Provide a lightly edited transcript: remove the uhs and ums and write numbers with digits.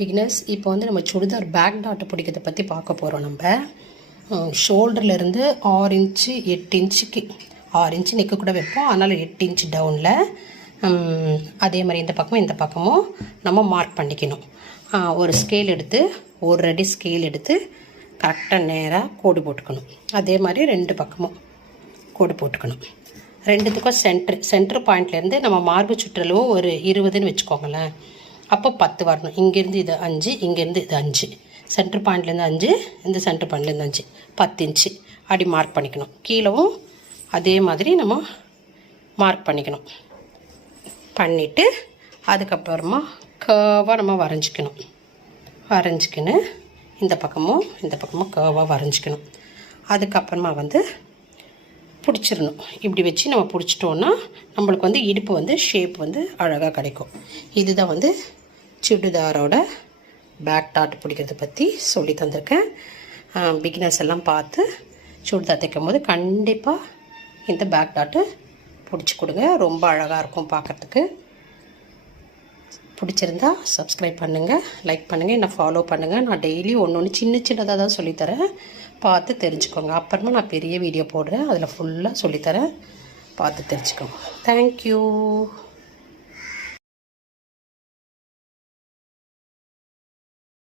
Beginners இப்போ வந்து நம்ம சுடிதார் பேக் டாட் பிடிக்கிறத பற்றி பார்க்க போகிறோம். நம்ம ஷோல்டர்லேருந்து 6 இன்ச்சு 8 இன்ச்சுக்கு 6 இன்ச்சு நெக்கு கூட வைப்போம். அதனால் 8 இன்ச்சு டவுனில் அதே மாதிரி இந்த பக்கமும் நம்ம மார்க் பண்ணிக்கணும். ஒரு ஸ்கேல் எடுத்து ஒரு அடி ஸ்கேல் எடுத்து கரெக்டாக நேராக கோடு போட்டுக்கணும். அதே மாதிரி 2 பக்கமும் கோடு போட்டுக்கணும். ரெண்டுத்துக்கும் சென்டர் பாயிண்ட்லேருந்து நம்ம மார்பு சுற்றளவு ஒரு 20ன்னு வச்சுக்கோங்களேன். அப்போ 10 வரணும். இங்கேருந்து இது 5, இங்கேருந்து இது 5, சென்டர் பாயிண்ட்லேருந்து 5, இந்த சென்டர் பாயிண்ட்லேருந்து 5, 10 இன்ச்சு அப்படி மார்க் பண்ணிக்கணும். கீழவும் அதே மாதிரி நம்ம மார்க் பண்ணிக்கணும். பண்ணிவிட்டு அதுக்கப்புறமா கர்வாக நம்ம வரைஞ்சிக்கின்னு இந்த பக்கமும் கர்வாக வரைஞ்சிக்கணும். அதுக்கப்புறமா வந்து பிடிச்சிடணும். இப்படி வச்சு நம்ம பிடிச்சிட்டோன்னா நம்மளுக்கு வந்து இடுப்பு வந்து ஷேப் வந்து அழகாக கிடைக்கும். இதுதான் வந்து சுடிதாரோட பேக் டாட் பிடிக்கிறத பற்றி சொல்லி தந்திருக்கேன். பிகினர்ஸ் எல்லாம் பார்த்து சுடிதார் தைக்கும் போது கண்டிப்பாக இந்த பேக் டாட்டு பிடிச்சி கொடுங்க. ரொம்ப அழகாக இருக்கும் பார்க்குறதுக்கு. பிடிச்சிருந்தா சப்ஸ்கிரைப் பண்ணுங்கள், லைக் பண்ணுங்கள், என்னை ஃபாலோ பண்ணுங்கள். நான் டெய்லி ஒன்று சின்னதாக தான் சொல்லித்தரேன். பார்த்து தெரிஞ்சுக்கோங்க. அப்புறமா நான் பெரிய வீடியோ போடுறேன், அதில் ஃபுல்லாக சொல்லித்தரேன். பார்த்து தெரிஞ்சுக்கோங்க. தேங்க்யூ.